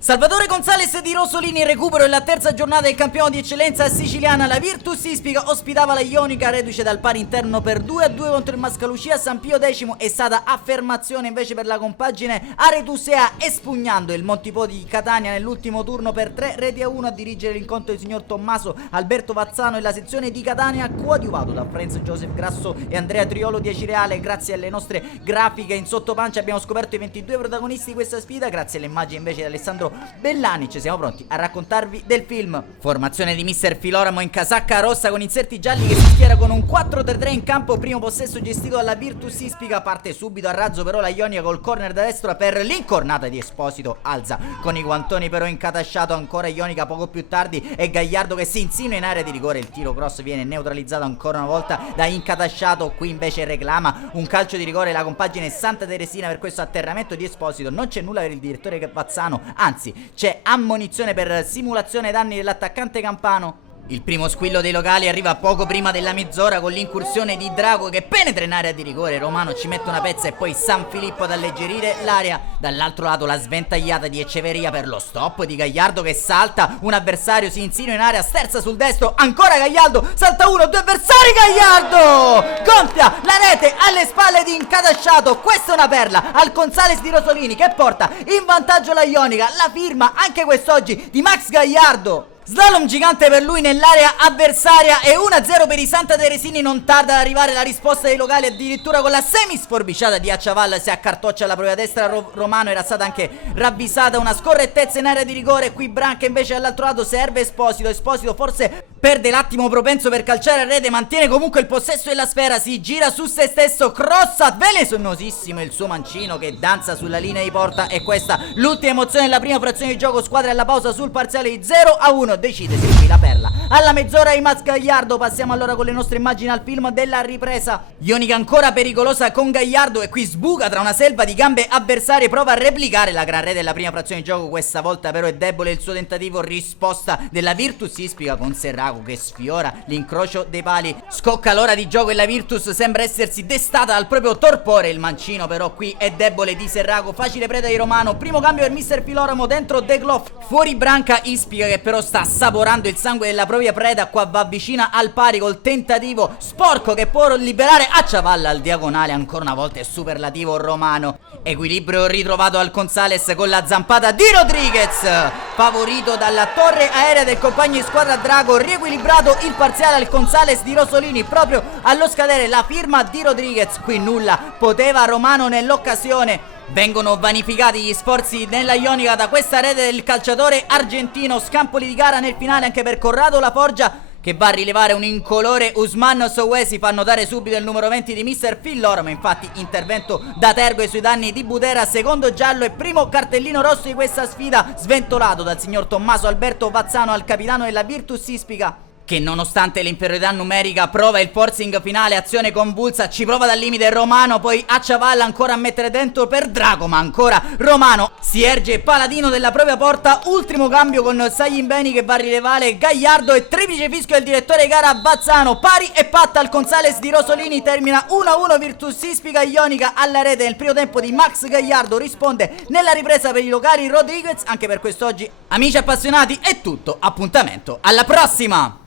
Salvatore Gonzalez di Rosolini in recupero nella terza giornata del campionato di eccellenza siciliana. La Virtus Ispica ospitava la Ionica, reduce dal pari interno per 2-2 contro il Mascalucia. San Pio X è stata affermazione invece per la compagine aretusea, espugnando il Montipodi di Catania nell'ultimo turno per 3-1. A dirigere l'incontro il signor Tommaso Alberto Vazzano e la sezione di Catania, coadiuvato da Franz Joseph Grasso e Andrea Triolo di Acireale. Grazie alle nostre grafiche in sottopancia abbiamo scoperto i 22 protagonisti di questa sfida. Grazie alle immagini invece di Alessandro Bellani ci siamo pronti a raccontarvi del film. Formazione di mister Filoramo in casacca rossa con inserti gialli, che si schiera con un 4-3-3 in campo. Primo possesso gestito dalla Virtus Ispica, parte subito a razzo però la Ionica col corner da destra per l'incornata di Esposito. Alza con i guantoni però incatasciato ancora Ionica poco più tardi, e Gagliardo che si insinua in area di rigore. Il tiro cross viene neutralizzato ancora una volta da Incatasciato. Qui invece reclama un calcio di rigore la compagine Santa Teresina per questo atterramento di Esposito. Non c'è nulla per il direttore Vazzano, anzi c'è ammonizione per simulazione danni dell'attaccante campano. Il primo squillo dei locali arriva poco prima della mezz'ora con l'incursione di Drago che penetra in area di rigore. Romano ci mette una pezza e poi San Filippo ad alleggerire l'area. Dall'altro lato la sventagliata di Ecceveria per lo stop di Gagliardo che salta un avversario, si insinua in area, sterza sul destro, ancora Gagliardo, salta uno, due avversari, Gagliardo gonfia la rete alle spalle di Incatasciato. Questa è una perla al Gonzalez di Rosolini che porta in vantaggio la Ionica. La firma anche quest'oggi di Max Gagliardo. Slalom gigante per lui nell'area avversaria e 1-0 per i Santa Teresini. Non tarda ad arrivare la risposta dei locali, addirittura con la semisforbiciata di Acciavalla si accartoccia alla propria destra. Romano era stata anche ravvisata una scorrettezza in area di rigore. Qui Branca invece dall'altro lato serve Esposito forse perde l'attimo propenso per calciare a rete, mantiene comunque il possesso della sfera, si gira su se stesso, crossa velenosissimo il suo mancino che danza sulla linea di porta. E questa l'ultima emozione della prima frazione di gioco, squadra alla pausa sul parziale di 0-1. Decide qui la perla alla mezz'ora di Max Gagliardo. Passiamo allora con le nostre immagini al film della ripresa. Ionica ancora pericolosa con Gagliardo e qui sbuca tra una selva di gambe avversarie, prova a replicare la gran rete della prima frazione di gioco. Questa volta però è debole il suo tentativo, risposta della Virtus Ispica con Serraco che sfiora l'incrocio dei pali. Scocca l'ora di gioco e la Virtus sembra essersi destata dal proprio torpore. Il mancino però qui è debole di Serraco, facile preda di Romano. Primo cambio per mister Filoramo, dentro De Gloff, fuori Branca. Ispica che però sta saporando il sangue della propria preda, qua va vicina al pari col tentativo sporco che può liberare Acciavalla al diagonale. Ancora una volta è superlativo Romano. Equilibrio ritrovato al Gonzalez con la zampata di Rodriguez, favorito dalla torre aerea del compagno di squadra Drago. Riequilibrato il parziale al Gonzalez di Rosolini proprio allo scadere, la firma di Rodriguez. Qui nulla poteva Romano nell'occasione. Vengono vanificati gli sforzi nella Ionica da questa rete del calciatore argentino. Scampoli di gara nel finale anche per Corrado Laforgia che va a rilevare un incolore Usman Sowesi. Fa notare subito il numero 20 di mister Filoramo. Infatti intervento da Tergue sui danni di Butera, secondo giallo e primo cartellino rosso di questa sfida, sventolato dal signor Tommaso Alberto Vazzano al capitano della Virtus Ispica, che nonostante l'inferiorità numerica prova il forcing finale, azione convulsa, ci prova dal limite Romano, poi Acciavalla ancora a mettere dentro per Drago, ma ancora Romano si erge paladino della propria porta. Ultimo cambio con Saglimbeni che va a rilevare Gagliardo e triplice fischio del direttore di gara Vazzano. Pari e patta al Gonzalez di Rosolini, termina 1-1 Virtus Ispica. Ionica alla rete nel primo tempo di Max Gagliardo, risponde nella ripresa per i locali Rodriguez. Anche per quest'oggi, amici appassionati, è tutto, appuntamento alla prossima!